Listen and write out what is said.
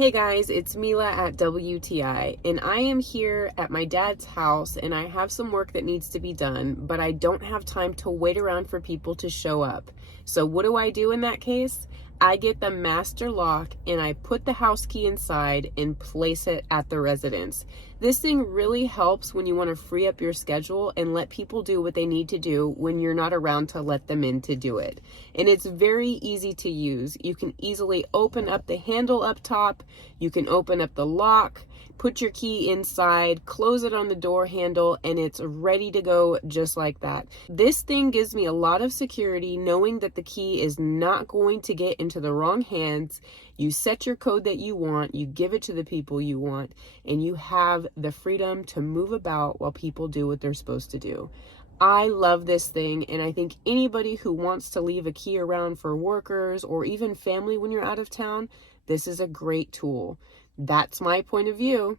Hey guys, it's Mila at WTI, and I am here at my dad's house and I have some work that needs to be done, but I don't have time to wait around for people to show up. So what do I do in that case? I get the master lock and I put the house key inside and place it at the residence. This thing really helps when you want to free up your schedule and let people do what they need to do when you're not around to let them in to do it. And it's very easy to use. You can easily open up the handle up top, you can open up the lock, put your key inside, close it on the door handle, and it's ready to go just like that. This thing gives me a lot of security knowing that the key is not going to get into the wrong hands. You set your code that you want, you give it to the people you want, and you have the freedom to move about while people do what they're supposed to do. I love this thing, and I think anybody who wants to leave a key around for workers or even family when you're out of town, this is a great tool. That's my point of view.